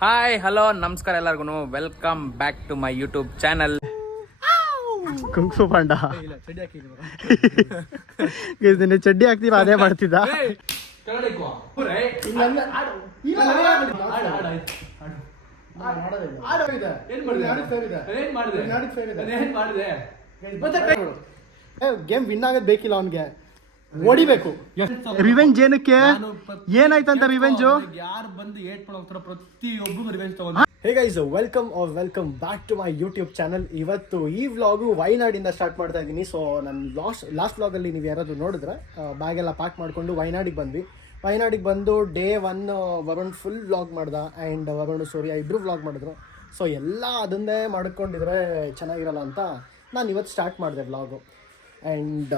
Hi hello ನಮಸ್ಕಾರ ಎಲ್ಲರಿಗೂ welcome back to my YouTube channel Kunku panda. ನಿನ್ನೆ ಚಡ್ಡಿ ಹಾಕ್ತೀವ? ಅದೇ ಮಾಡ್ತಿದ್ದ. ಗೇಮ್ ವಿನ್ ಆಗೋದ್ ಬೇಕಿಲ್ಲ ಅವನ್ಗೆ. ಹೊಡಿಬೇಕು. ರಿವೆಂಜ್ ಏನಕ್ಕೆ? ಏನಾಯ್ತಂತ ರಿವೆಂಜು ಯಾರು ಬಂದು ಏಟ್ ಹೋಗ್ತಾರೋ ಪ್ರತಿಯೊಬ್ಬರು ರಿವೆಂಜ್ ತಗೊಂಡು hey guys welcome R welcome back to my YouTube channel ಇವತ್ತು ಈ ವ್ಲಾಗು ವೈನಾಡಿಂದ ಸ್ಟಾರ್ಟ್ ಮಾಡ್ತಾ ಇದ್ದೀನಿ. ಸೊ ನನ್ನ ಲಾಸ್ಟ್ ಲಾಸ್ಟ್ ವ್ಲಾಗಲ್ಲಿ ನೀವು ಯಾರಾದರೂ ನೋಡಿದ್ರೆ ಬ್ಯಾಗೆಲ್ಲ ಪ್ಯಾಕ್ ಮಾಡಿಕೊಂಡು ವೈನಾಡಿಗೆ ಬಂದ್ವಿ. ವೈನಾಡಿಗೆ ಬಂದು day one Varun full vlog ಮಾಡ್ದೆ ಆ್ಯಂಡ್ ವರುಣ್ ಸೂರ್ಯ ಇಬ್ಬರು ವ್ಲಾಗ್ ಮಾಡಿದ್ರು. ಸೊ ಎಲ್ಲ ಅದನ್ನೇ ಮಾಡ್ಕೊಂಡಿದ್ರೆ ಚೆನ್ನಾಗಿರಲ್ಲ ಅಂತ ನಾನು ಇವತ್ತು ಸ್ಟಾರ್ಟ್ ಮಾಡಿದೆ ವ್ಲಾಗು ಆ್ಯಂಡ್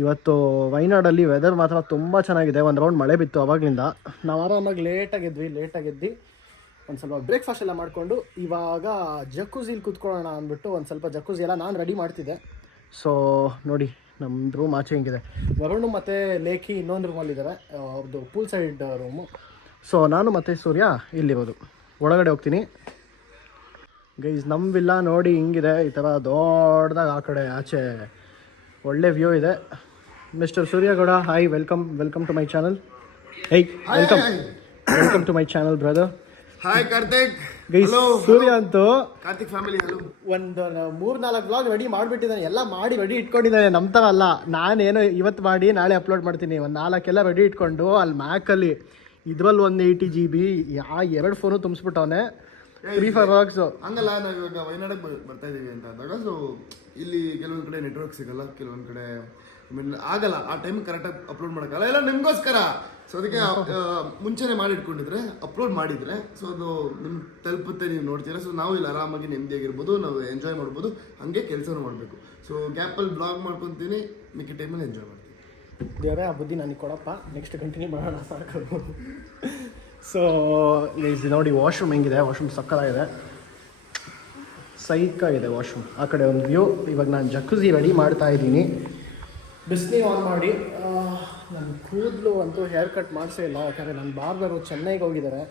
ಇವತ್ತು ವೈನಾಡಲ್ಲಿ ವೆದರ್ ಮಾತ್ರ ತುಂಬ ಚೆನ್ನಾಗಿದೆ. ಒಂದು ರೌಂಡ್ ಮಳೆ ಬಿತ್ತು ಅವಾಗಲಿಂದ. ನಾವು ಆರಾಮಾಗಿ ಲೇಟಾಗಿದ್ವಿ ಲೇಟಾಗಿದ್ವಿ ಒಂದು ಸ್ವಲ್ಪ ಬ್ರೇಕ್ಫಾಸ್ಟ್ ಎಲ್ಲ ಮಾಡಿಕೊಂಡು ಇವಾಗ ಜಕ್ಕೂಸಿಲಿ ಕೂತ್ಕೊಳ್ಳೋಣ ಅಂದ್ಬಿಟ್ಟು ಒಂದು ಸ್ವಲ್ಪ ಜಕ್ಕೂಸಿ ಎಲ್ಲ ನಾನು ರೆಡಿ ಮಾಡ್ತಿದ್ದೆ. ಸೊ ನೋಡಿ ನಮ್ಮ ರೂಮ್ ಆಚೆ ಹಿಂಗಿದೆ. ವರುಣು ಮತ್ತು ಲೇಖಿ ಇನ್ನೊಂದು ರೂಮಲ್ಲಿದ್ದಾರೆ ಅವ್ರದ್ದು ಪೂಲ್ ಸೈಡ್ ರೂಮು ಸೊ ನಾನು ಮತ್ತು ಸೂರ್ಯ ಇಲ್ಲಿರೋದು. ಒಳಗಡೆ ಹೋಗ್ತೀನಿ. ಗೈಸ್ ನಮ್ಮ ವಿಲ್ಲ ನೋಡಿ ಹಿಂಗಿದೆ. ಈ ಥರ ದೊಡ್ಡದಾಗಿ ಆ ಕಡೆ ಆಚೆ. ಒಳ್ಳೆ ವ್ಯೂ ಇದೆ. Mister Suryagowda hi welcome welcome to my channel hi welcome welcome to my channel brother hi Karthik guys Surya ಅಂತೂ ಕಾರ್ತಿಕ್ ಫ್ಯಾಮಿಲಿ ಒಂದು ಮೂರ್ ನಾಲ್ಕು ಬ್ಲಾಗ್ ರೆಡಿ ಮಾಡಿಬಿಟ್ಟಿದ್ದಾನೆ. ಎಲ್ಲ ಮಾಡಿ ರೆಡಿ ಇಟ್ಕೊಂಡಿದ್ದಾನೆ. ನಮ್ಮ ಥರ ಅಲ್ಲ. ನಾನೇನು ಇವತ್ತು ಮಾಡಿ ನಾಳೆ ಅಪ್ಲೋಡ್ ಮಾಡ್ತೀನಿ. ಒಂದು ನಾಲ್ಕೆಲ್ಲ ರೆಡಿ ಇಟ್ಕೊಂಡು ಅಲ್ಲಿ ಮ್ಯಾಕಲ್ಲಿ ಇದ್ರಲ್ಲಿ ಒಂದು ಏಯ್ಟಿ ಜಿ ಬಿ ಆ ಎರಡು ಫೋನು ತುಂಬಿಸ್ಬಿಟ್ಟವನೆ. ತ್ರೀ ಫೈವ್ ಸೊ ಹಂಗಲ್ಲ ನಾವು ಇವಾಗ ವಯನಾಡಕ್ಕೆ ಬರ್ತಾ ಇದೀವಿ ಅಂತ ಅಂದಾಗ ಸೊ ಇಲ್ಲಿ ಕೆಲವೊಂದು ಕಡೆ ನೆಟ್ವರ್ಕ್ ಸಿಗಲ್ಲ ಕೆಲವೊಂದು ಕಡೆ ಮೀನ್ ಆಗಲ್ಲ. ಆ ಟೈಮ್ ಕರೆಕ್ಟಾಗಿ ಅಪ್ಲೋಡ್ ಮಾಡೋಕ್ಕಲ್ಲ ಎಲ್ಲ ನಿಮಗೋಸ್ಕರ. ಸೊ ಅದಕ್ಕೆ ಮುಂಚೆನೆ ಮಾಡಿ ಇಟ್ಕೊಂಡಿದ್ರೆ ಅಪ್ಲೋಡ್ ಮಾಡಿದ್ರೆ ಸೊ ಅದು ನಿಮ್ಮ ತಲುಪುತ್ತೆ ನೀವು ನೋಡ್ತೀರಾ. ಸೊ ನಾವು ಇಲ್ಲಿ ಆರಾಮಾಗಿ ನೆಮ್ಮದಿಯಾಗಿರ್ಬೋದು ನಾವು ಎಂಜಾಯ್ ಮಾಡ್ಬೋದು ಹಂಗೆ ಕೆಲಸನೂ ಮಾಡಬೇಕು. ಸೊ ಗ್ಯಾಪಲ್ಲಿ ಬ್ಲಾಗ್ ಮಾಡ್ಕೊತೀನಿ ಮಿಕ್ಕಿ ಟೈಮಲ್ಲಿ ಎಂಜಾಯ್ ಮಾಡ್ತೀನಿ. ದೇವರೇ ಆ ಬುದ್ಧಿ ನನಗೆ ಕೊಡಪ್ಪ. ನೆಕ್ಸ್ಟ್ ಕಂಟಿನ್ಯೂ ಮಾಡೋಣ ಸಾಕು. ಸೊ ಇದು ನೋಡಿ ವಾಶ್ರೂಮ್ ಹೆಂಗಿದೆ? ವಾಶ್ರೂಮ್ ಸಕ್ಕತ್ತಾಗಿದೆ. ಸೈಕಾಗಿದೆ ವಾಶ್ರೂಮ್ ಆ ಕಡೆ ಒಂದು ವ್ಯೂ ಇವಾಗ ನಾನು ಜಕ್ಕುಸಿ ರೆಡಿ ಮಾಡ್ತಾ ಇದ್ದೀನಿ. ಬಿಸ್ನಿ ಆನ್ ಮಾಡಿ. ನನ್ನ ಕೂದಲು ಅಂತೂ ಹೇರ್ ಕಟ್ ಮಾಡಿಸೇ ಇಲ್ಲ. ಯಾಕಂದರೆ ನನ್ನ ಬಾರ್ಬರು ಚೆನ್ನೈಗೆ ಹೋಗಿದ್ದಾರೆ.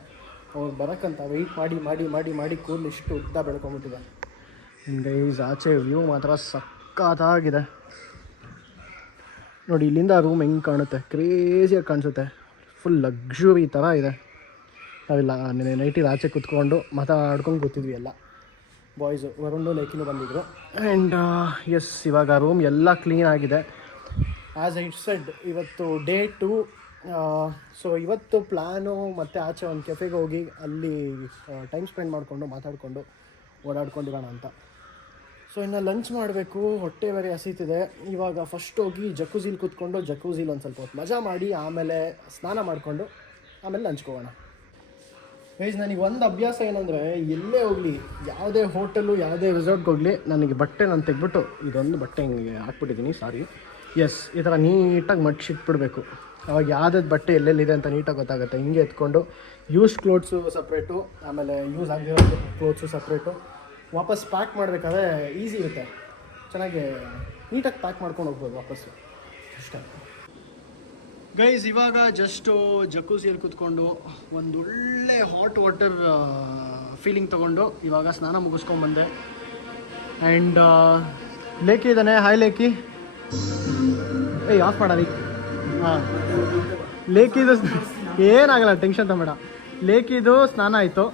ಅವ್ರು ಬರೋಕ್ಕಂತ ವೆಯ್ಟ್ ಮಾಡಿ ಮಾಡಿ ಮಾಡಿ ಮಾಡಿ ಕೂದಲು ಇಷ್ಟು ಉದ್ದ ಬೆಳ್ಕೊಂಬಿಟ್ಟಿದೆ ಈಸ್ ಆಚೆ ವ್ಯೂ ಮಾತ್ರ ಸಕ್ಕತ್ತಾಗಿದೆ. ನೋಡಿ, ಇಲ್ಲಿಂದ ರೂಮ್ ಹೆಂಗೆ ಕಾಣುತ್ತೆ? ಕ್ರೇಜಿಯಾಗಿ ಕಾಣಿಸುತ್ತೆ. ಫುಲ್ ಲಕ್ಸುರಿ ಥರ ಇದೆ. ನಾವಿಲ್ಲ ನಿನ್ನೆ ನೈಟಿಗೆ ಆಚೆ ಕುತ್ಕೊಂಡು ಮಾತಾಡ್ಕೊಂಡು ಕೂತಿದ್ವಿ ಎಲ್ಲ. ಬಾಯ್ಸು ವರುಣು ಲೇಕಿನೂ ಬಂದಿದ್ರು. ಆ್ಯಂಡ್ ಎಸ್ ಇವಾಗ ರೂಮ್ ಎಲ್ಲ ಕ್ಲೀನ್ ಆಗಿದೆ. ಆ್ಯಸ್ ಐ ಸೆಡ್ ಇವತ್ತು ಡೇ ಟು ಸೊ ಇವತ್ತು ಪ್ಲ್ಯಾನು ಮತ್ತು ಆಚೆ ಒಂದು ಕೆಫೆಗೆ ಹೋಗಿ ಅಲ್ಲಿ ಟೈಮ್ ಸ್ಪೆಂಡ್ ಮಾಡಿಕೊಂಡು ಮಾತಾಡಿಕೊಂಡು ಓಡಾಡ್ಕೊಂಡಿರೋಣ ಅಂತ. ಸೊ ಇನ್ನು ಲಂಚ್ ಮಾಡಬೇಕು, ಹೊಟ್ಟೆ ಬೇರೆ ಹಸೀತಿದೆ. ಇವಾಗ ಫಸ್ಟ್ ಹೋಗಿ ಜಕ್ಕೂಸಿಲಿ ಕೂತ್ಕೊಂಡು ಜಕ್ಕೂಸಿಲಿ ಒಂದು ಸ್ವಲ್ಪ ಹೊತ್ತು ಮಜಾ ಮಾಡಿ, ಆಮೇಲೆ ಸ್ನಾನ ಮಾಡಿಕೊಂಡು, ಆಮೇಲೆ ಲಂಚ್ಗೆ ಹೋಗೋಣ. ಗೈಸ್, ನನಗೆ ಒಂದು ಅಭ್ಯಾಸ ಏನಂದರೆ, ಎಲ್ಲೇ ಹೋಗಲಿ, ಯಾವುದೇ ಹೋಟೆಲು ಯಾವುದೇ ರೆಸಾರ್ಟ್ಗೆ ಹೋಗಲಿ, ನನಗೆ ಬಟ್ಟೆ ನಾನು ತೆಗ್ಬಿಟ್ಟು ಇದೊಂದು ಬಟ್ಟೆ ಹಿಂಗೆ ಹಾಕ್ಬಿಟ್ಟಿದ್ದೀನಿ, ಸಾರಿ. ಎಸ್ ಈ ಥರ ನೀಟಾಗಿ ಮಡ್ಸಿಟ್ಬಿಡ್ಬೇಕು ಅವಾಗ ಯಾವ್ದಾದ್ರು ಬಟ್ಟೆ ಎಲ್ಲೆಲ್ಲಿದೆ ಅಂತ ನೀಟಾಗಿ ಗೊತ್ತಾಗುತ್ತೆ. ಹಿಂಗೆ ಎತ್ಕೊಂಡು ಯೂಸ್ ಕ್ಲೋತ್ಸು ಸಪ್ರೇಟು ಆಮೇಲೆ ಯೂಸ್ ಆಗಿರೋ ಕ್ಲೋತ್ಸು ಸಪ್ರೇಟು ವಾಪಸ್ ಪ್ಯಾಕ್ ಮಾಡಬೇಕಾದ್ರೆ ಈಸಿ ಇರುತ್ತೆ. ಚೆನ್ನಾಗಿ ನೀಟಾಗಿ ಪ್ಯಾಕ್ ಮಾಡ್ಕೊಂಡು ಹೋಗ್ಬೋದು ವಾಪಸ್ಸು. ಅಷ್ಟೇ. ಗೈಸ್ ಇವಾಗ ಜಸ್ಟು ಜಕೂಸಿಯಲ್ಲಿ ಕೂತ್ಕೊಂಡು ಒಂದು ಒಳ್ಳೆ ಹಾಟ್ ವಾಟರ್ ಫೀಲಿಂಗ್ ತೊಗೊಂಡು ಇವಾಗ ಸ್ನಾನ ಮುಗಿಸ್ಕೊಂಡ್ಬಂದೆ ಆ್ಯಂಡ್ ಲೇಕಿ ಇದ್ದಾನೆ. ಹಾಯ್ ಲೇಕಿ. ಏಯ್ ಆಫ್ ಮಾಡಿ ಹಾಂ. ಲೇಕಿದು ಏನಾಗಲ್ಲ ಟೆನ್ಷನ್ ತಬೇಡ ಲೇಕಿದು ಸ್ನಾನ ಆಯಿತು.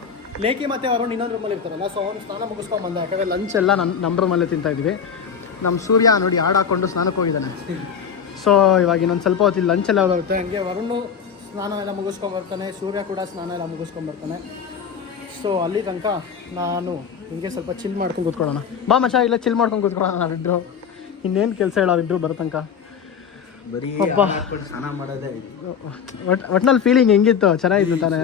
ಲೇಕಿ ಮತ್ತು ಅವರು ಇನ್ನೊಂದು ರೂಮಲ್ಲಿ ಇರ್ತಾರಲ್ಲ ಸೊ ಅವ್ನು ಸ್ನಾನ ಮುಗಿಸ್ಕೊಂಡು ಬಂದ. ಯಾಕಂದರೆ ಲಂಚ್ ಎಲ್ಲ ನಮ್ಮ ನಮ್ಮ ರೂಮಲ್ಲೇ ತಿಂತಾಯಿದ್ವಿ ನಮ್ಮ ಸೂರ್ಯ ನೋಡಿ ಹಾಡು ಸ್ನಾನಕ್ಕೆ ಹೋಗಿದ್ದಾನೆ. ಸೊ ಇವಾಗ ಇನ್ನೊಂದು ಸ್ವಲ್ಪ ಹೊತ್ತಿಲ್ಲಿ ಲಂಚ್ ಎಲ್ಲ ಬರುತ್ತೆ ಹಂಗೆ ವರುಣು ಸ್ನಾನ ಎಲ್ಲ ಮುಗಿಸ್ಕೊಂಡ್ ಬರ್ತಾನೆ. ಸೂರ್ಯ ಕೂಡ ಸ್ನಾನ ಎಲ್ಲ ಮುಗಿಸ್ಕೊಂಡ್ ಬರ್ತಾನೆ. ಸೊ ಅಲ್ಲಿ ತನಕ ನಾನು ಹಿಂಗೆ ಸ್ವಲ್ಪ ಚಿಲ್ ಮಾಡ್ಕೊಂಡು ಕೂತ್ಕೊಳ್ಳೋಣ. ಬಾ ಮಚ ಇಲ್ಲ ಚಿಲ್ ಮಾಡ್ಕೊಂಡು ಕೂತ್ಕೊಳ್ಳೋಣ ನಾವಿಬ್ರು ಇನ್ನೇನು ಕೆಲಸ ಹೇಳೋರಿಬ್ರು ಬರೋ ತನಕ? ಬರೀ ಒಟ್ ಒಟ್ನಲ್ಲಿ ಫೀಲಿಂಗ್ ಹೆಂಗಿತ್ತು? ಚೆನ್ನಾಗಿತ್ತು ತಾನೇ?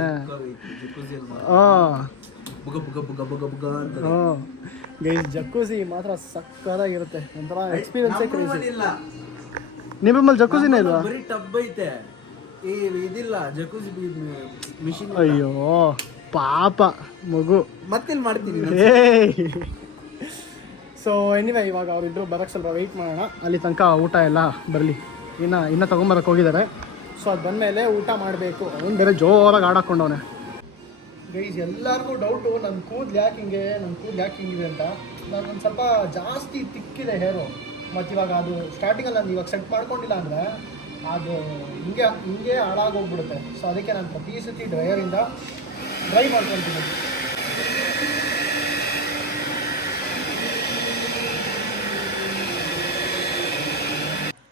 ಹಾಂ ಗೈಸ್ ಜಕ್ಕೂಸಿ ಮಾತ್ರ ಸಕ್ಕದಾಗಿರುತ್ತೆ ಒಂಥರ ಎಕ್ಸ್ಪೀರಿಯನ್ಸ್ ಕ್ರೇಜಿ ಇಲ್ಲ ನಿಮ್ಮ ಇಲ್ಲ ಜಕ್ಕೂಸಿನೇ ಇಲ್ವಾ? ಬರೀ ಟಬ್ ಐತೆ. ಏ ಇದಿಲ್ಲ ಜಕೂಸಿ ಮಿಷಿನ್ ಅಯ್ಯೋ ಪಾಪ ಮಗು. ಮತ್ತೆಲ್ಲಿ ಮಾಡ್ತೀನಿ ಏಯ್. ಸೊ ಎನಿವೆ ಇವಾಗ ಅವರಿಬ್ಬರು ಬರಕ್ಕೆ ಸ್ವಲ್ಪ ವೆಯ್ಟ್ ಮಾಡೋಣ. ಅಲ್ಲಿ ತನಕ ಊಟ ಎಲ್ಲ ಬರಲಿ. ಇನ್ನು ಇನ್ನು ತೊಗೊಂಬರಕ್ಕೆ ಹೋಗಿದ್ದಾರೆ. ಸೊ ಅದು ಬಂದಮೇಲೆ ಊಟ ಮಾಡಬೇಕು. ಅವನು ಬೇರೆ ಜೋರಾಗಿ ಆಡಾಕೊಂಡವನೆ ಗೈಸ್ ಎಲ್ಲರಿಗೂ ಡೌಟು ನನ್ನ ಕೂದ್ಲು ಯಾಕೆ ಹಿಂಗೆ ನನ್ನ ಕೂದ್ಲು ಯಾಕೆ ಹಿಂಗಿದೆ ಅಂತ. ನಾನು ಒಂದು ಸ್ವಲ್ಪ ಜಾಸ್ತಿ ತಿಕ್ಕಿದೆ ಹೇರು ಮತ್ತು ಇವಾಗ ಅದು ಸ್ಟಾರ್ಟಿಂಗಲ್ಲಿ ನಾನು ಇವಾಗ ಸೆಟ್ ಮಾಡ್ಕೊಂಡಿಲ್ಲ ಅಂದರೆ ಅದು ಹಿಂಗೆ ಹಿಂಗೆ ಹಾಳಾಗೋಗ್ಬಿಡುತ್ತೆ ಸೊ ಅದಕ್ಕೆ ನಾನು ಪ್ರತಿ ಸತಿ ಡ್ರೈಯರಿಂದ ಡ್ರೈ ಮಾಡ್ಕೊಂತೀನಿ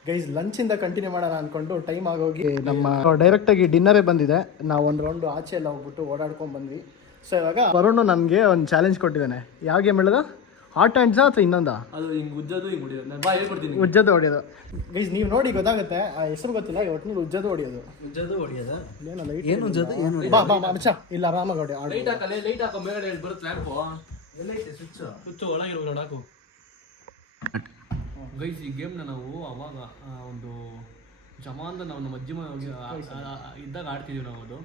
ಗೈಸ್ ಲಂಚಿಂದ ಕಂಟಿನ್ಯೂ ಮಾಡೋಣ ಅಂದ್ಕೊಂಡು ಟೈಮ್ ಆಗೋಗಿ ನಮ್ಮ ಡೈರೆಕ್ಟಾಗಿ ಡಿನ್ನರೇ ಬಂದಿದೆ. ನಾವು ಒಂದು ರೌಂಡ್ ಆಚೆ ಎಲ್ಲ ಹೋಗ್ಬಿಟ್ಟು ಓಡಾಡ್ಕೊಂಡು ಬಂದ್ವಿ. ಸೊ ಇವಾಗ ವರುಣ್ ನನಗೆ ಒಂದು ಚಾಲೆಂಜ್ ಕೊಟ್ಟಿದ್ದಾನೆ. ಯಾವ ಗೇಮ್ ಹೇಳೋದು? ಹಾಟ್ ಹ್ಯಾಂಡ್ಸಾ ಅಥವಾ ಇನ್ನೊಂದ? ಅದು ಹಿಂಗ್ ಉಜ್ಜೋದು ಹಿಂಗ್ ಹೊಡಿಯೋದು. ನಾನು ಬಾ ಹೇಳ್ಕೊಡ್ತೀನಿ ಉಜ್ಜದು ಹೊಡೆಯೋದು. ಗೈಸ್ ನೀವು ನೋಡಿ ಗೊತ್ತಾಗುತ್ತೆ ಆ ಹೆಸರು ಗೊತ್ತಿಲ್ಲ ಒಟ್ಟಿನಲ್ಲಿ ಉಜ್ಜದು ಹೊಡೆಯೋದು. ಉಜ್ಜೋದು ಹೊಡಿಯೋದ? ಏನೋ ಲೈಟ್ ಏನು ಉಜ್ಜೋದು ಏನು ಬಾ ಬಾ ಮಚ್ಚ ಇಲ್ಲ ಆರಾಮಾಗಿ ಹೊಡೆ ಆಡು. ಲೈಟ್ ಹಾಕಲ್ಲ ಲೈಟ್ ಹಾಕೋ ಮೇಲೆ ಬರುತ್ತೆ ಲ್ಯಾಂಪು ಎಲ್ಲೈತೆ ಸ್ವಿಚ್ ಸ್ವಿಚ್ ಒಳಗಿರೋ ಹಾಕು. ಗೈಸ್ ಈ ಗೇಮ್ನ ನಾವು ಅವಾಗ ಒಂದು ಜಮಾಂದ ನಾವು ನಮ್ಮ ಅಜ್ಜಿ ಇದ್ದಾಗ ಆಡ್ತಿದ್ವಿ ನಾವು ಅದು.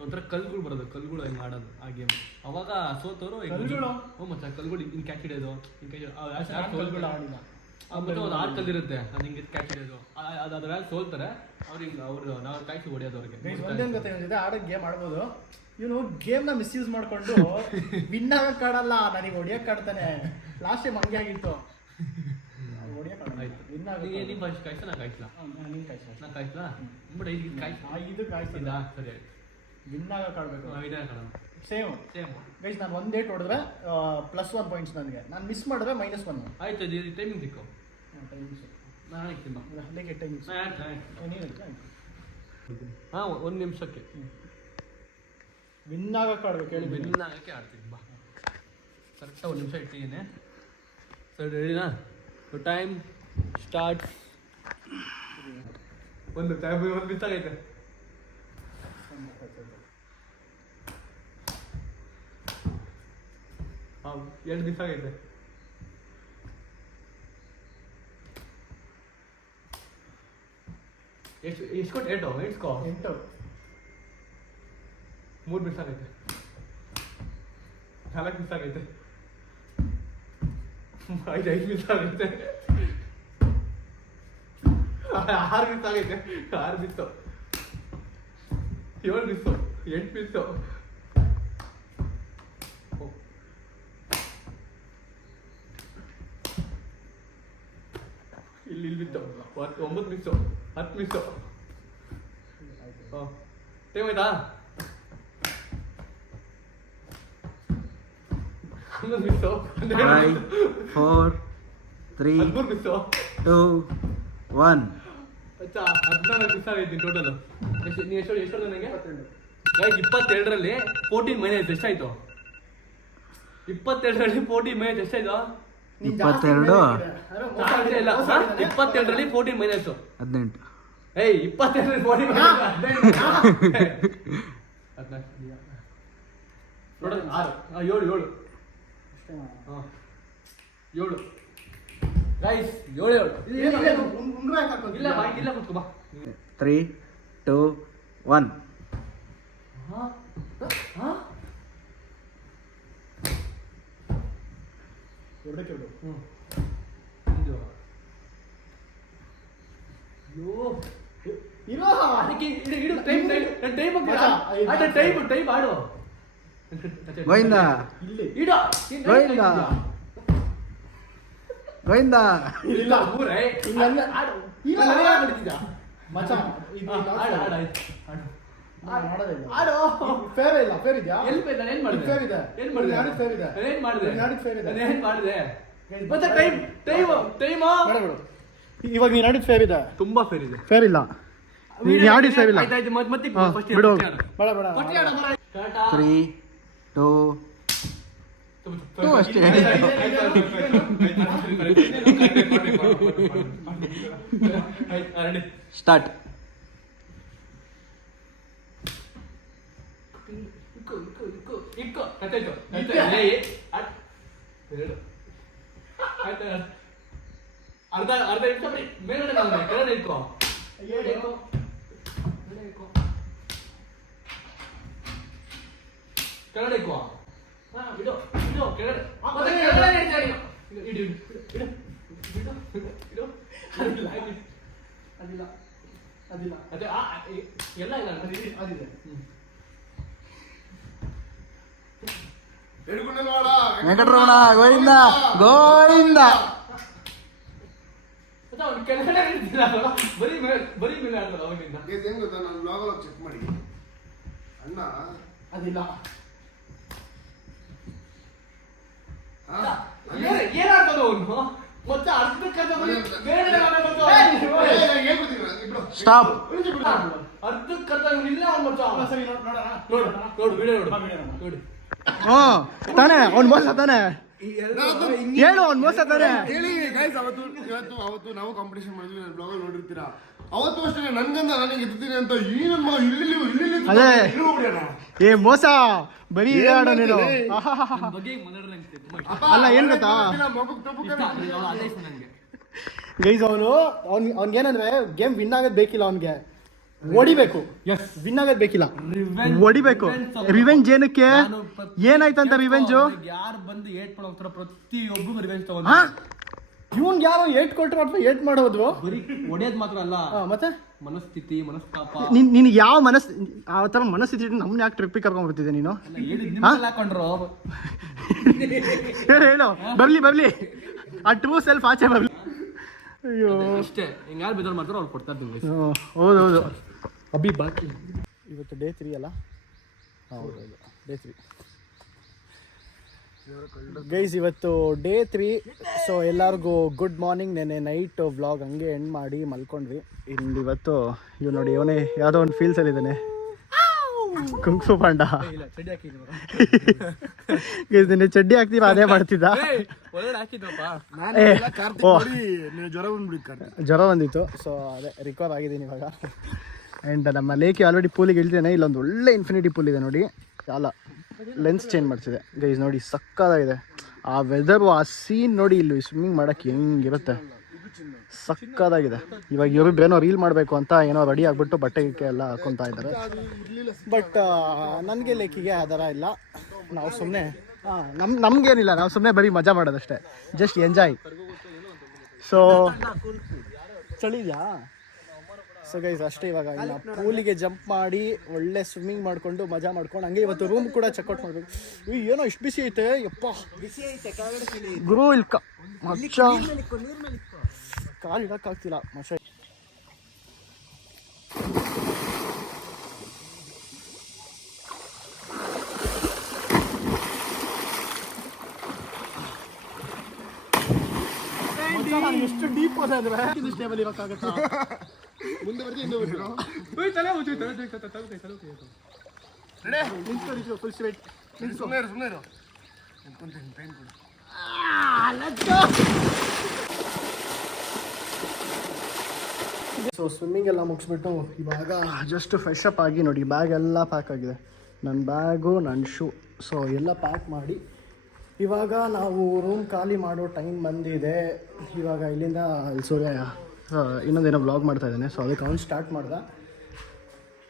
ಒಂಥರ ಕಲ್ಗಳು ಬರೋದು ಕಲ್ಗಳು ಹೆಂಗೆ ಆಡೋದು ಆ ಗೇಮ್ ಅವಾಗ ಸೋತವರು ಹ್ಞೂ ಮತ್ತೆ ಕಲ್ಗಳು ಹಿಂಗೆ ಕ್ಯಾಚ್ ಹಿಡಿಯೋದು ಹಿಂಗೆ ಕಲ್ಗಳು ಆಡಿಲ್ಲ? ಮತ್ತೆ ಒಂದು ಆರು ಕಲ್ಲಿರುತ್ತೆ ಅದು ಹಿಂಗೆ ಕ್ಯಾಚ್ ಹಿಡಿಯೋದು. ಅದು ಅದ್ರ ಮೇಲೆ ಸೋಲ್ತಾರೆ ಅವ್ರು ಹಿಂಗೆ ಅವ್ರು ನಾವು ಕಾಯ್ಸಿ ಹೊಡಿಯೋದು ಅವ್ರಿಗೆ. ಒಂದೇನು ಗೊತ್ತಿದೆ ಆಡೋ ಗೇಮ್ ಆಡ್ಬೋದು. ಇವನು ಗೇಮ್ನ ಮಿಸ್ಯೂಸ್ ಮಾಡ್ಕೊಂಡು ವಿನ್ ಆಗಕ್ಕೆ ಆಡಲ್ಲ ನನಗೆ ಹೊಡಿಯಕ್ಕೆ ಆಡ್ತಾನೆ ಲಾಸ್ಟ್ ಟೈಮ್ ಹಂಗೆ ಆಗಿತ್ತು. ನೀನು ಫಸ್ಟ್ ಕಾಯ್ಸ ನಾ ಕಾಯ್ಸ್ಲಾ? ನೀನು ಕಾಯ್ಸ ನಾ ಕಾಯ್ಸ್ಲಾ? ಬಿಡ ಐದು ಕಾಯ್ಸ. ಇದು ಕಾಯ್ಸಿಲ್ಲ ಸರಿ ಆಯ್ತು. ವಿನ್ ಆಗಕ್ಕೆ ಆಡಬೇಕು ನಾವು ಸೇಮ್ ಸೇಮ್ ಗೈಸ್ ನಾನು ಒಂದು ಡೇಟ್ ಹೊಡೆದ್ರೆ ಪ್ಲಸ್ ಒನ್ ಪಾಯಿಂಟ್ಸ್ ನನಗೆ. ನಾನು ಮಿಸ್ ಮಾಡಿದ್ರೆ ಮೈನಸ್ ಒನ್ ಆಯ್ತು ಟೈಮಿಂಗ್ ಸಿಕ್ಕು ಟೈಮಿಂಗ್ಸ್ ನಾನು ಹಾಕ್ತೀನಿ ಅಲ್ಲಿಗೆ ಟೈಮಿಂಗ್ಸ್ ನಾ ಹೇಳ್ತೀನಿ ನೀನು ಹಾಂ ಒಂದು ನಿಮಿಷಕ್ಕೆ. ವಿನ್ ಆಗಕ್ಕೆ ಆಡ್ಬೇಕು ಹೇಳಿ ವಿನ್ ಆಗಕ್ಕೆ ಆಡ್ತೀನಿ ಬಾ. ಕರೆಕ್ಟಾಗಿ ಒಂದು ನಿಮಿಷ ಇಟ್ಟಿದ್ದೀನಿ. ಸರಿ ರೆಡಿನಾ ಟೈಮ್ ಸ್ಟಾರ್ಟ್ ಒಂದು ಟೈಮ್ ಒಂದು ಮಿಸ್ ಎಂಟು ಎರಡು ದಿವಸ ಆಗೈತೆ ಎಷ್ಟು ಎಷ್ಟು ಕೊಟ್ಟು ಎಂಟು ಇಟ್ಕೋ ಎಂಟು. ಮೂರು ದಿವಸ ಆಗೈತೆ ನಾಲ್ಕು ದಿವಸ ಆಗೈತೆ ಐದು ಐದು ದಿವಸ ಆಗೈತೆ ಆರು ದಿವಸ ಆಗೈತೆ ಆರು ದಿವಸ. ಏಳು ಮಿಸ್ಸು ಎಂಟು ಮಿಸ್ಸು ಇಲ್ಲಿ ಇಲ್ಲಿ ಬಿತ್ತು ಒಂಬತ್ತು ಮಿಸ್ಸು ಹತ್ತು ಮಿಸ್ಸು ಹಾಂ ಟೈಮ್ ಆಯ್ತಾ? ಹನ್ನೊಂದು ಮಿಸ್ಸು ಫೋರ್ ತ್ರೀ ಹದಿಮೂರು ಮಿಸ್ಸು. ಅಚ್ಚಾ ಹದಿನಾರು ಮಿಸ್ ಆಗೈತಿ ಟೋಟಲ್ ಎಷ್ಟು ನೀವು ಎಷ್ಟು ಎಷ್ಟು ನನಗೆ ಇಪ್ಪತ್ತೆರಡರಲ್ಲಿ ಫೋರ್ಟೀನ್ ಮೈನಸ್ ಎಷ್ಟಾಯ್ತು? ಇಪ್ಪತ್ತೆರಡರಲ್ಲಿ ಫೋರ್ಟೀನ್ ಮೈನಸ್ ಎಷ್ಟಾಯ್ತು? ಇಪ್ಪತ್ತೆರಡು? ಇಪ್ಪತ್ತೆರಡರಲ್ಲಿ ಫೋರ್ಟೀನ್ ಮೈನಸ್ ಹದಿನೆಂಟು. ಏಯ್ ಇಪ್ಪತ್ತೆರಡರಲ್ಲಿ ಫೋರ್ಟೀನ್ ಆರು. ಆ, ಏಳು ಏಳು. ಹಾಂ. ಏಳು. ಏಳು ಏಳು? ಇಲ್ಲ ಬಾ ಇಲ್ಲ ಕುತ್ಕೋ ಬಾ. ತ್ರೀ ಟೂ ಒನ್ ಹಾಂ? ಹಾ? ಎರಡಕ್ಕೆ ಎರಡು. ಹ್ಮ್. ಇದು. ಅಯ್ಯೋ. ಇರೋ. ಅದಕ್ಕೆ ಇಡು ಇಡು ಟೈಮ್ ಟೈಮ್ ನಾನು ಟೈಮ್ ಮಚ್ಚ, ಐದು ಆಡ ಟೈಮ್ ಟೈಮ್ ಆಡು ಗೋವಿಂದ ಇಲ್ಲಿ ಇಡು ನೀನ್ ಗೋವಿಂದ. ಟೈಮ್ ಇದ್ಯಾ? ಗೋವಿಂದ ಇಲ್ಲ. ಮೂರೇ? ಹಿಂಗಲ್ಲ. ಆಡು ಇಲ್ಲ. ನಾನು ನನಗೆ ಆಗ್ಬಿಡ್ತಿದ್ಯಾ? ಮಚ್ಚ, ಇದು ಹಾ, not ಆಡು fair. ಆಡು ಆಯ್ತು ಆಡು ಫೇರ್ ಇಲ್ಲ ಫೇರ್ ಇದೆಯಾ ಎಲ್ಲಿ ಬೇಡ, ನಾನು ಏನ್ ಮಾಡಿದೆ? ಫೇರ್ ಇದೆ ಏನ್ ಮಾಡಿದೆ? ಇದೆ ನಾನು ಏನ್ ಮಾಡಿದೆ? ನೀನ್ ಆಡಿದ್ ಇದೆ. ನಾನು ಏನ್ ಮಾಡಿದೆ? ಮತ್ತೆ ಟೈಮ್ ಟೈಮ್ ಟೈಮ್ ಬೇಡ ಇವಾಗ ನೀನು ಆಡಿದ್ ಫೇರ್ ಇದೆ ತುಂಬಾ ಫೇರ್ ಇದೆ ಫೇರ್ ಇಲ್ಲ ನೀನು ಆಡಿದ್ ಫೇರ್ ಇಲ್ಲ ಆಯ್ತು, ಆಯ್ತು, ಮತ್ತೆ ಮತ್ತೆ ಬಿಡು. ಬೇಡ ಬೇಡ. ತ್ರೀ ಟೂ ಟೂ ಅಷ್ಟೇ ಸ್ಟಾರ್ಟ್ ಇಕ್ಕು, ಇಕ್ಕು, ಇಕ್ಕು, ಇಕ್ಕು. ಅಡ್- ಎರಡು. ಆಯ್ತು. ಅರ್ಧ ಅರ್ಧ ಇಟ್ಕೊ ಬರೀ ಮೇಲ್ಗಡೆ ತಗೊಂಡೆ, ಕೆಳಗಡೆ ಇಟ್ಕೊ. ಕೆಳಗಡೆ ಇಟ್ಕೊ. ಕೆಳಗಡೆ ಇಟ್ಕೊ. ಹಾ, ಇಡು, ಇಡು, ಕೆಳಗಡೆ. ಮತ್ತೆ ಕೆಳಗಡೆ ಇಡ್ತೀಯ ನೀನು. ಇಡು, ಇಡು, ಇಡು, ಇಡು. ಅದಿಲ್ಲ, ಅದಿಲ್ಲ. ಅದಿಲ್ಲ ಅದೇ, ಎಲ್ಲ ಇಲ್ಲ ಅದಿದೆ ಹ್ಞೂ ವೆಂಕಟರಮಣ ಗೋವಿಂದ ಗೋವಿಂದ. ಮತ್ತೆ ಬರೀ ಬರೀ ಮೇಲೆ ಆಡ್ತಾನೆ ಅವನಿಂದ. ಏನು ಹೆಂಗ್ ಗೊತ್ತಾ? ನಾನು ಬ್ಲಾಗಲ್ಲಿ ಚೆಕ್ ಮಾಡಿ. ಅಣ್ಣ. ಅದಿಲ್ಲ. ಏನಾಗ್ತದ ಅವನು? ಮತ್ತೆ ಅರ್ಧಕ್ಕರ್ಧ ಬರೀ. ಸ್ಟಾಪ್ ಅರ್ಧಕ್ಕರ್ಧ ಇಲ್ಲೇ ಅವ್ನು ಮಚ್ಚ. ನೋಡು ನೋಡು ವಿಡಿಯೋ ನೋಡು. ನೋಡಿ. ಹ್ಞೂ ತಾನೆ ಅವ್ನು ಮೋಸ ತಾನೆ. ಹೇಳು ಅವ್ನು ಮೋಸ ತಾನೆ. ಹೇಳಿ ಗೈಸ್ ಅವತ್ತು ಇವತ್ತು ಅವತ್ತು ನಾವು ಕಾಂಪಿಟೇಷನ್ ಮಾಡಿದ್ವಿ ನನ್ನ ಬ್ಲಾಗ್ ನೋಡಿರ್ತೀರಾ. ಅವತ್ತು ಅಷ್ಟೇ ನನ್ಗಂದ ನನಗೆ ಗೆದ್ದಿದ್ದೀನಿ ಅಂತ ಈ ನಮ್ಮ ಇಲ್ಲಿ ಇಲ್ಲಿ ಅದೇ. ಏ ಮೋಸ. ಬರೀ ಇದಾಡ ಆಡೋ ನೀನು. ಅಲ್ಲ, ಏನ್ ಗೊತ್ತಾ? ಗೈಸ್ ಅವ್ನು ಗೈಸ್ ಅವನು ಅವ್ನ್ ಅವ್ನಿಗೇನಂದ್ರೆ ಗೇಮ್ ವಿನ್ ಆಗೋದ್ ಬೇಕಿಲ್ಲ ಅವನಿಗೆ. ಹೊಡಿಬೇಕು. ವಿನ್ ಆಗೋದ್ ಬೇಕಿಲ್ಲ ಹೊಡಿಬೇಕು. ರಿವೆಂಜ್ ಏನಕ್ಕೆ? ಏನಾಯ್ತಂತ ರಿವೆಂಜು ಯಾರು ಬಂದು ಏಟ್ ಮಾಡೋ ಪ್ರತಿ ಪ್ರತಿಯೊಬ್ಬರು ರಿವೆಂಜ್ ತಗೊಂಡು ಇವನ್ ಯಾರೋ ಏಟ್ ಕೊಟ್ರು ಅಥವಾ ಏಟ್ ಮಾಡೋದು ಬರೀ ಹೊಡೆಯೋದ್ ಮಾತ್ರ ಅಲ್ಲ. ಮತ್ತೆ? ಮನಸ್ಥಿತಿ ಮನಸ್ತಾಪ. ನಿನ್ ನಿನ್ ಯಾವ ಮನಸ್ ಆ ಥರ ಮನಸ್ಥಿತಿ ನಮ್ನ ಯಾಕೆ ಟ್ರಿಪ್ಪಿಗೆ ಕರ್ಕೊಂಡ್ ಬರ್ತಿದ್ದೆ ನೀನು? ಹಾಕೊಂಡ್ರು. ಹೇಳು ಹೇಳು. ಬರ್ಲಿ ಬರ್ಲಿ. ಆ ಟೂ ಸೆಲ್ಫ್ ಆಚೆ ಬರ್ಲಿ. ಅಯ್ಯೋ. ಅಷ್ಟೇ. ಹಿಂಗಾರು ಬೇಜಾರು ಮಾಡ್ತಾರೋ ಅವ್ರು ಕೊಡ್ತಾ ಹೌದೌದು. ಅಭಿ ಬಾಕಿ. ಇವತ್ತು ಡೇ ತ್ರೀ ಅಲ್ಲ? ಹೌದು ಹೌದು. ಡೇ ತ್ರೀ ಗೈಸ್ ಇವತ್ತು ಡೇ ತ್ರೀ ಸೊ ಎಲ್ಲರಿಗೂ ಗುಡ್ ಮಾರ್ನಿಂಗ್ ನೆನೆ ನೈಟ್ ವ್ಲಾಗ್ ಹಂಗೆ ಎಂಡ್ ಮಾಡಿ ಮಲ್ಕೊಂಡ್ವಿ. ಇಲ್ಲಿ ಇವತ್ತು ಇವ್ ನೋಡಿ ಇವನೇ ಯಾವುದೋ ಒಂದು ಫೀಲ್ಸಲ್ಲಿ ಇದ್ದಾನೆ. ಕುಂಕು ಪಾಂಡ. ಗೈಸ್ ನಿನ್ನೆ ಚಡ್ಡಿ ಹಾಕ್ತೀವ ಅದೇ ಮಾಡ್ತಿದ್ದ. ಜ್ವರ ಬಂದ್ಬಿಡಿ ಜ್ವರ ಬಂದಿತ್ತು. ಸೊ ಅದೇ ರಿಕವರ್ ಆಗಿದ್ದೀನಿ ಇವಾಗ. ಆ್ಯಂಡ್ ನಮ್ಮ ಲೇಕಿ ಆಲ್ರೆಡಿ ಪೂಲಿಗೆ ಇಳಿದೇನೆ ಇಲ್ಲೊಂದು ಒಳ್ಳೆ ಇನ್ಫಿನಿಟಿ ಪೂಲ್ ಇದೆ ನೋಡಿ. ಅಲ್ಲ ಲೆನ್ಸ್ ಚೇಂಜ್ ಮಾಡ್ತಿದೆ. ಗೈಸ್ ನೋಡಿ ಸಕ್ಕದಾಗಿದೆ ಆ ವೆದರು ಆ ಸೀನ್ ನೋಡಿ, ಇಲ್ಲಿ ಸ್ವಿಮ್ಮಿಂಗ್ ಮಾಡೋಕ್ಕೆ ಹೆಂಗಿರುತ್ತೆ. ಸಕ್ಕದಾಗಿದೆ ಇವಾಗ ಇವ್ರಿಬ್ರೇನೋ ರೀಲ್ ಮಾಡಬೇಕು ಅಂತ ಏನೋ ರೆಡಿ ಆಗಿಬಿಟ್ಟು ಬಟ್ಟೆ ಗಿಟ್ಟೆ ಎಲ್ಲ ಹಾಕೊತಾ ಇದ್ದಾರೆ. ಬಟ್ ನನಗೆ ಲೇಕಿಗೆ ಆ ಥರ ಇಲ್ಲ. ನಾವು ಸುಮ್ಮನೆ ಹಾಂ ನಮ್ಮ ನಮಗೇನಿಲ್ಲ. ನಾವು ಸುಮ್ಮನೆ ಬರೀ ಮಜಾ ಮಾಡೋದಷ್ಟೇ. ಜಸ್ಟ್ ಎಂಜಾಯ್ ಸೊ ಚಳಿ ಇದೆಯಾ? ಸೊ ಗೈಸ್ ಅಷ್ಟೇ ಇವಾಗ ಇನ್ನು ಪೂಲಿಗೆ ಜಂಪ್ ಮಾಡಿ ಒಳ್ಳೆ ಸ್ವಿಮ್ಮಿಂಗ್ ಮಾಡ್ಕೊಂಡು ಮಜಾ ಮಾಡ್ಕೊಂಡು ಹಂಗೆ ಇವತ್ತು ರೂಮ್ ಕೂಡ ಚೆಕ್ಔಟ್ ಮಾಡ್ಬೇಕು. ಏನೋ ಇಷ್ಟು ಬಿಸಿ ಐತೆ, ಯಪ್ಪ. ಗುರು ಇಲ್ಕ. ಮಚ್ಚ. ಕಾಲು ಇಡಕ್ಕಾಗ್ತಿಲ್ಲ, ಮಚ್ಚ. ಎಷ್ಟು ಡೀಪ್ ಹೋದ ಅಂದ್ರೆ ತಲೆ ತಲೆ ತಲೆ ತಲೆ ತಲೆ ಹಿಂದೆ ಬರ್ತೀರಾ ನಿಂತು ಫುಲ್ ಸ್ಟ್ರೈಟ್ ಸುಮ್ಮನೆ ಇರು ಸುಮ್ಮನೆ ಇರು. ನಿಂತ್ಕೊಂತೀನಿ ಟೈಮ್ ಕೊಡು. ಸೊ ಸ್ವಿಮ್ಮಿಂಗ್ ಎಲ್ಲ ಮುಗಿಸ್ಬಿಟ್ಟು ಇವಾಗ ಜಸ್ಟ್ ಫ್ರೆಶ್ ಅಪ್ ಆಗಿ ನೋಡಿ ಬ್ಯಾಗ್ ಎಲ್ಲ ಪ್ಯಾಕ್ ಆಗಿದೆ. ನನ್ನ ಬ್ಯಾಗು ನನ್ನ ಶೂ ಸೊ ಎಲ್ಲ ಪ್ಯಾಕ್ ಮಾಡಿ ಇವಾಗ ನಾವು ರೂಮ್ ಖಾಲಿ ಮಾಡೋ ಟೈಮ್ ಬಂದಿದೆ. ಇವಾಗ ಇಲ್ಲಿಂದ ಸೂರ್ಯ ಇನ್ನೊಂದೇನೋ ಬ್ಲಾಗ್ ಮಾಡ್ತಾ ಇದ್ದಾನೆ. ಸೊ ಅದಕ್ಕೆ ಅವ್ನು ಸ್ಟಾರ್ಟ್ ಮಾಡ್ದ.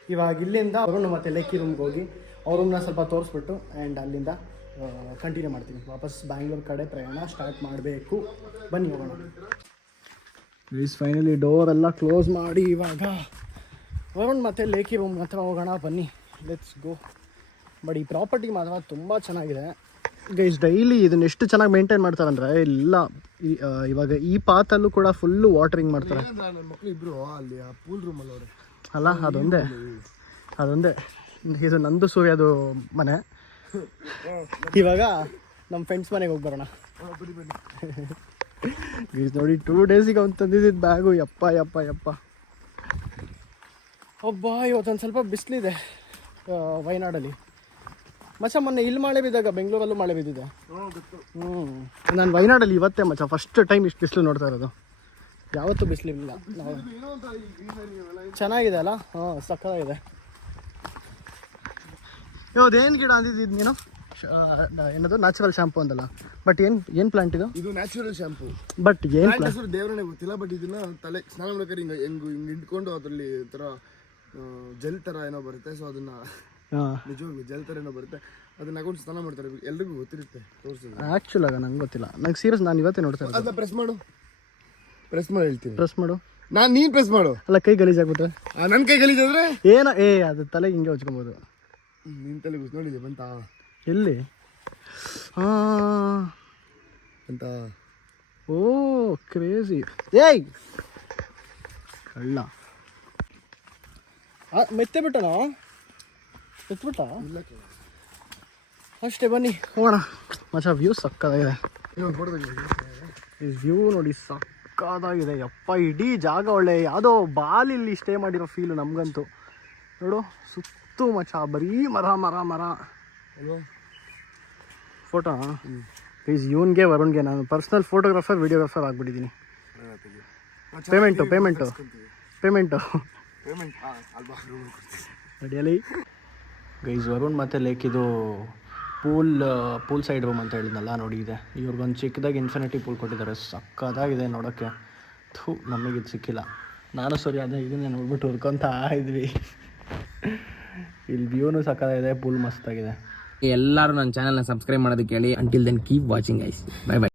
ಇವಾಗ ಇಲ್ಲಿಂದ ವರುಣ್ ಮತ್ತೆ ಲೆಕ್ಕಿ ರೂಮ್ಗೆ ಹೋಗಿ ಅವ್ರ ರೂಮ್ನ ಸ್ವಲ್ಪ ತೋರಿಸ್ಬಿಟ್ಟು ಆ್ಯಂಡ್ ಅಲ್ಲಿಂದ ಕಂಟಿನ್ಯೂ ಮಾಡ್ತೀನಿ. ವಾಪಸ್ ಬ್ಯಾಂಗ್ಳೂರ್ ಕಡೆ ಪ್ರಯಾಣ ಸ್ಟಾರ್ಟ್ ಮಾಡಬೇಕು. ಬನ್ನಿ ಹೋಗೋಣ. ಪ್ಲೀಸ್ ಫೈನಲಿ ಡೋರ್ ಎಲ್ಲ ಕ್ಲೋಸ್ ಮಾಡಿ ಇವಾಗ ವರುಣ್ ಮತ್ತು ಲೇಕಿ ರೂಮ್ ಹತ್ರ ಹೋಗೋಣ, ಬನ್ನಿ. ಲೆಟ್ಸ್ ಗೋ ಬಟ್ ಈ ಪ್ರಾಪರ್ಟಿ ಮಾತ್ರ ತುಂಬ ಚೆನ್ನಾಗಿದೆ. ಗೈಸ್ ಡೈಲಿ ಇದನ್ನ ಎಷ್ಟು ಚೆನ್ನಾಗಿ ಮೇಂಟೈನ್ ಮಾಡ್ತಾರಂದ್ರೆ ಇಲ್ಲ ಇವಾಗ ಈ ಪಾತಲ್ಲೂ ಕೂಡ ಫುಲ್ಲು ವಾಟರಿಂಗ್ ಮಾಡ್ತಾರೆ. ನನ್ನ ಮಕ್ಕಳು ಇಬ್ರು ಅಲ್ಲಿ ಆ ಪೂಲ್ ರೂಮಲ್ಲಿ ಅವ್ರೆ. ಅಲ್ಲ ಅದೊಂದೇ. ಅದೊಂದೇ. ಇದು ನಂದು ಸೂರ್ಯದು ಮನೆ. ಇವಾಗ ನಮ್ಮ ಫ್ರೆಂಡ್ಸ್ ಮನೆಗೆ ಹೋಗಿ ಬರೋಣ. ಗೈಸ್ ನೋಡಿ ಟೂ ಡೇಸಿಗೆ ಅವ್ನು ತಂದಿದ್ದಿದ್ದು ಬ್ಯಾಗು ಯಪ್ಪ ಯಪ್ಪ ಯಪ್ಪ. ಒಬ್ಬ ಇವತ್ತೊಂದು ಸ್ವಲ್ಪ ಬಿಸಿಲಿದೆ ವಯನಾಡಲ್ಲಿ. ಮಚ್ಚ ಮೊನ್ನೆ ಇಲ್ಲಿ ಮಳೆ ಬಿದ್ದಾಗ ಬೆಂಗಳೂರಲ್ಲೂ ಮಳೆ ಬಿದ್ದಿದೆ. ಹ್ಞೂ ನಾನು ವಯನಾಡಲ್ಲಿ ಇವತ್ತೇ ಮಚ್ಚ ಫಸ್ಟ್ ಟೈಮ್ ಇಷ್ಟು ಬಿಸಿಲು ನೋಡ್ತಾ ಇರೋದು. ಯಾವತ್ತೂ ಬಿಸಿಲಿಲ್ಲ. ಇಲ್ಲ ಚೆನ್ನಾಗಿದೆ ಅಲ್ಲ? ಹಾಂ ಸಕ್ಕತ್ತಾಗಿದೆ. ಏನು ಗಿಡ ಅಂದಿದ್ದು ನೀನು? ಏನದು? ನ್ಯಾಚುರಲ್ ಶಾಂಪು ಅಂದಲ್ಲ. ಬಟ್ ಏನು ಏನು ಪ್ಲಾಂಟ್ ಇದು? ಇದು ನ್ಯಾಚುರಲ್ ಶಾಂಪೂ ಬಟ್ ಏನ್ ಹೆಸರು ದೇವರನ್ನೇ ಗೊತ್ತಿಲ್ಲ ಬಟ್ ಇದನ್ನ ತಲೆ ಸ್ನಾನ ಮಾಡ್ಬೇಕಾದ್ರೆ ಹಿಂಗೆ ಹೆಂಗ್ ಹಿಂಗೆ ಇಟ್ಕೊಂಡು ಅದರಲ್ಲಿ ತರ ಜೆಲ್ ಥರ ಏನೋ ಬರುತ್ತೆ ಸೊ ಅದನ್ನ ನಿಜವಾಗ್ಲು ಜೆಲ್ ಥರ ಏನೋ ಬರುತ್ತೆ. ಅದನ್ನ ಹಾಕೊಂಡು ಸ್ನಾನ ಮಾಡ್ತಾರೆ. ಎಲ್ರಿಗೂ ಗೊತ್ತಿರುತ್ತೆ ತೋರಿಸಿದ್ರೆ. ಆ್ಯಕ್ಚುಲ್ ಆಗ ನಂಗೆ ಗೊತ್ತಿಲ್ಲ. ನಂಗೆ ಸೀರಿಯಸ್ ನಾನು ಇವತ್ತೇ ನೋಡ್ತಾ ಇರೋದು. ಅದನ್ನ ಪ್ರೆಸ್ ಮಾಡು. ಪ್ರೆಸ್ ಮಾಡಿ ಹೇಳ್ತೀನಿ. ಪ್ರೆಸ್ ಮಾಡು. ನಾನು ನೀನು ಪ್ರೆಸ್ ಮಾಡು. ಅಲ್ಲ ಕೈ ಗಲೀಜಾಗ್ಬಿಟ್ರೆ ನನ್ನ ಕೈ ಗಲೀಜಾದ್ರೆ ಏನು ಏ ಅದು ತಲೆಗೆ ಹಿಂಗೆ ಹೊಚ್ಕೊಬೋದು. ನಿನ್ನ ತಲೆ ನೋಡಿದೆ ಬಂತಾ? ಎಲ್ಲಿ? ಆ, ಅಂತ ಓ ಕ್ರೇಜಿ ಏಯ್! ಕಳ್ಳ. ಆ, ಮೆತ್ತೆ ಬಿಟ್ಟನೋ? ಎತ್ಬಿಟ್ಟ ಅಷ್ಟೇ ಬನ್ನಿ. ಹೋಗೋಣ. ಮಚ್ಚ ವ್ಯೂ ಸಕ್ಕದಾಗಿದೆ. ಈ ವ್ಯೂ ನೋಡಿ ಸಕ್ಕದಾಗಿದೆ. ಯಪ್ಪ ಇಡೀ ಜಾಗ ಒಳ್ಳೆ. ಯಾವುದೋ ಬಾಲಿಲ್ಲಿ ಸ್ಟೇ ಮಾಡಿರೋ ಫೀಲು ನಮಗಂತೂ. ನೋಡು ಸುತ್ತು ಮಚ್ಚ ಬರೀ ಮರ ಮರ ಮರ. ಫೋಟೋ ಪ್ಲೀಸ್ ಇವನ್ಗೆ ವರುಣ್ಗೆ ನಾನು ಪರ್ಸ್ನಲ್ ಫೋಟೋಗ್ರಾಫರ್ ವಿಡಿಯೋಗ್ರಾಫರ್ ಆಗಿಬಿಟ್ಟಿದ್ದೀನಿ ಪೇಮೆಂಟು ಪೇಮೆಂಟು ಪೇಮೆಂಟು ಪೇಮೆಂಟ್ ಅಡಿಯಲ್ಲಿ ಗೈಸ್, ವರುಣ್ ಮತ್ತು ಇದು ಪೂಲ್ ಪೂಲ್ ಸೈಡ್ ರೂಮ್ ಅಂತ ಹೇಳಿದ್ನಲ್ಲ, ನೋಡಿ ಇದೆ. ಇವ್ರಿಗೊಂದು ಚಿಕ್ಕದಾಗಿ ಇನ್ಫಿನಿಟಿ ಪೂಲ್ ಕೊಟ್ಟಿದ್ದಾರೆ. ಸಕ್ಕದಾಗಿದೆ ನೋಡೋಕ್ಕೆ. ಥೂ ನಮಗಿದು ಸಿಕ್ಕಿಲ್ಲ. ನಾನು ಸರಿ, ಅದೇ ಇದನ್ನೇ ನೋಡ್ಬಿಟ್ಟು ಹುರ್ಕೊತಾ ಇದ್ವಿ. ಇಲ್ಲಿ ವ್ಯೂನು ಸಕ್ಕದಾಗಿದೆ ಪೂಲ್ ಮಸ್ತಾಗಿದೆ. ಎಲ್ಲರೂ ನನ್ನ ಚಾನಲ್ನ ಸಬ್ಸ್ಕ್ರೈಬ್ ಮಾಡೋದಕ್ಕೆ ಹೇಳಿ. ಅಂಟಿಲ್ ದೆನ್ ಕೀಪ್ ವಾಚಿಂಗ್ ಐಸ್ ಬೈ ಬೈ